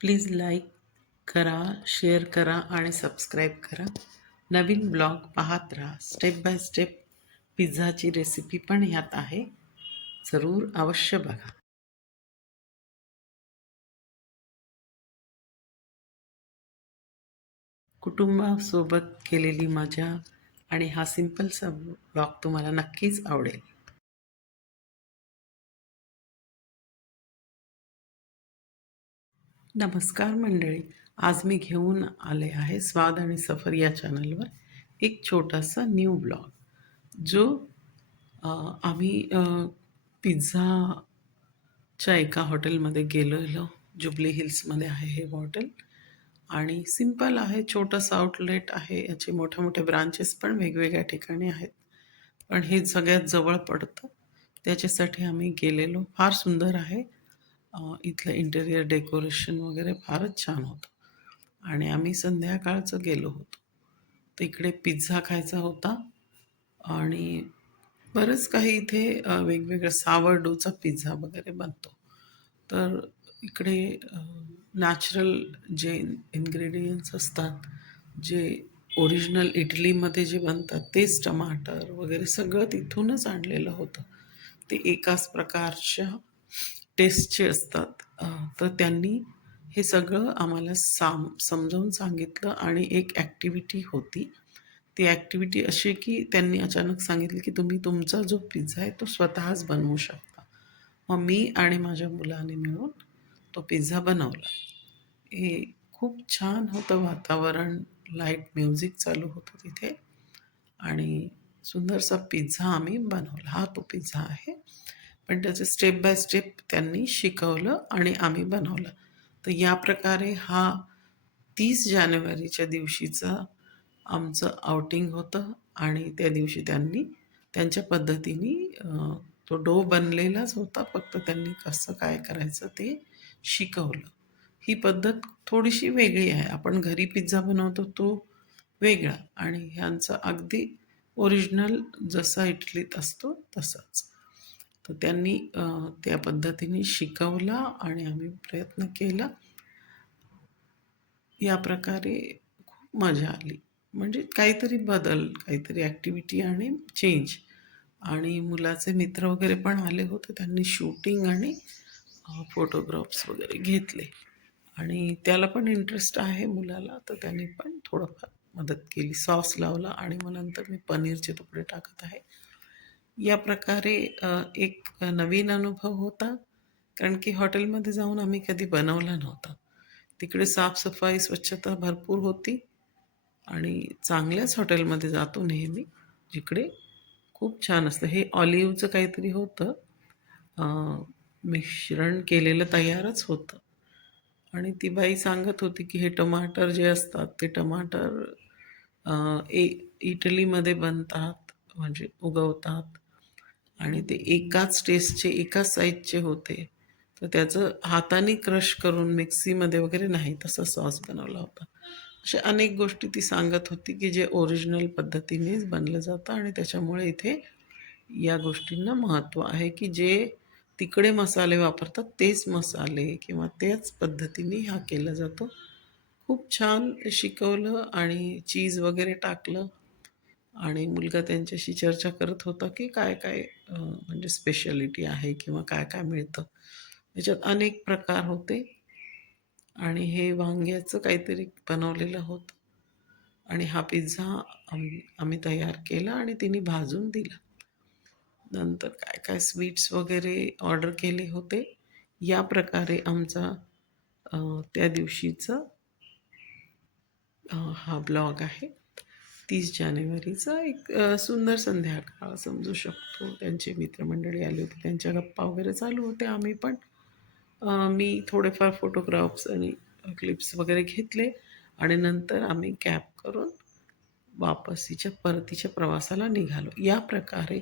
Please like करा, share करा आणि सबस्क्राईब करा. नवीन ब्लॉग पाहत राहा. स्टेप बाय स्टेप पिझ्झाची रेसिपी पण ह्यात आहे. जरूर अवश्य बघा. कुटुंबासोबत केलेली मजा आणि हा सिंपलसा ब्लॉग तुम्हाला नक्कीच आवडेल. नमस्कार मंडळी. आज मी घेऊन आले आहे स्वाद आणि सफर या चॅनलवर एक छोटासा न्यू ब्लॉग, जो अ, आम्ही पिझ्झाच्या एका हॉटेलमध्ये गेलेलो. जुबली हिल्समध्ये आहे हे हॉटेल आणि सिंपल आहे. छोटंसं आउटलेट आहे. याचे मोठे मोठे ब्रांचेस पण वेगवेगळ्या ठिकाणी आहेत, पण हे सगळ्यात जवळ पडतं. त्याच्यासाठी आम्ही गेलेलो. फार सुंदर आहे. इथलं इंटेरियर डेकोरेशन वगैरे फारच छान होतं आणि आम्ही संध्याकाळचं गेलो होतो. तर इकडे पिझ्झा खायचा होता आणि बरंच काही इथे वेगवेगळं सावरडोचा पिझ्झा वगैरे बनतो. तर इकडे नॅचरल जे इन्ग्रेडियंट्स असतात, जे ओरिजिनल इटलीमध्ये जे बनतात तेच टमाटर वगैरे सगळं तिथूनच आणलेलं होतं. ते एकाच प्रकारच्या टेस्टचे असतात. तर त्यांनी हे सगळं आम्हाला समजावून सांगितलं आणि एक ॲक्टिव्हिटी होती. ती ॲक्टिव्हिटी अशी की त्यांनी अचानक सांगितलं की तुम्ही तुमचा जो पिझ्झा आहे तो स्वतःच बनवू शकता. मग मी आणि माझ्या मुलाने मिळून तो पिझ्झा बनवला. हे खूप छान होतं वातावरण, लाईट म्युझिक चालू होतं तिथे आणि सुंदरसा पिझ्झा आम्ही बनवला. हा तो पिझ्झा आहे. पण त्याचे स्टेप बाय स्टेप त्यांनी शिकवलं आणि आम्ही बनवलं. तर या प्रकारे हा 30 जानेवारीच्या दिवशीचा आमचं आउटिंग होतं आणि त्या दिवशी त्यांनी त्यांच्या पद्धतीने तो डो बनलेलाच होता. फक्त त्यांनी कसं काय करायचं ते शिकवलं. ही पद्धत थोडीशी वेगळी आहे. आपण घरी पिझ्झा बनवतो तो वेगळा आणि ह्यांचं अगदी ओरिजिनल जसा इटलीत असतो तसाच. तर त्यांनी त्या पद्धतीने शिकवला आणि आम्ही प्रयत्न केला. या प्रकारे खूप मजा आली. म्हणजे काहीतरी बदल, काहीतरी ॲक्टिव्हिटी आणि चेंज. आणि मुलाचे मित्र वगैरे पण आले होते. त्यांनी शूटिंग आणि फोटोग्राफ्स वगैरे घेतले आणि त्याला पण इंटरेस्ट आहे मुलाला, तर त्यांनी पण थोडंफार मदत केली. सॉस लावला आणि मग नंतर मी पनीरचे तुकडे टाकत आहे. या प्रकारे एक नवीन अनुभव होता, कारण की हॉटेलमध्ये जाऊन आम्ही कधी बनवला नव्हता. तिकडे साफसफाई, स्वच्छता भरपूर होती आणि चांगल्याच हॉटेलमध्ये जातो नेहमी, जिकडे खूप छान असतं. हे ऑलिव्हचं काहीतरी होतं, मिश्रण केलेलं तयारच होतं आणि ती बाई सांगत होती की हे टमाटर जे असतात ते टमाटर अ, ए इटलीमध्ये बनतात, म्हणजे उगवतात आणि ते एकाच टेस्टचे, एकाच साईजचे होते. तर त्याचं हाताने क्रश करून मिक्सीमध्ये वगैरे नाही, तसा सॉस बनवला होता. अशा अनेक गोष्टी ती सांगत होती की जे ओरिजिनल पद्धतीनेच बनलं जातं आणि त्याच्यामुळे इथे या गोष्टींना महत्त्व आहे की जे तिकडे मसाले वापरतात तेच मसाले किंवा त्याच पद्धतीने हा केला जातो. खूप छान शिकवलं आणि चीज वगैरे टाकलं आणि मुलगा त्यांच्याशी चर्चा करत होता की काय काय म्हणजे स्पेशालिटी आहे किंवा काय काय मिळतं. त्याच्यात अनेक प्रकार होते आणि हे वांग्याचं काहीतरी बनवलेलं होतं आणि हा पिझ्झा आम्ही तयार केला आणि तिने भाजून दिला. नंतर काय काय स्वीट्स वगैरे ऑर्डर केले होते. या प्रकारे आमचा त्या दिवशीचा हा ब्लॉग आहे. 30 जानेवारीचा एक सुंदर संध्याकाळ समजू शकतो. त्यांची मित्रमंडळी आली होती. त्यांच्या गप्पा वगैरे चालू होत्या. आम्ही पण मी थोडेफार फोटोग्राफ्स आणि क्लिप्स वगैरे घेतले आणि नंतर आम्ही कॅब करून परतीच्या प्रवासाला निघालो. या प्रकारे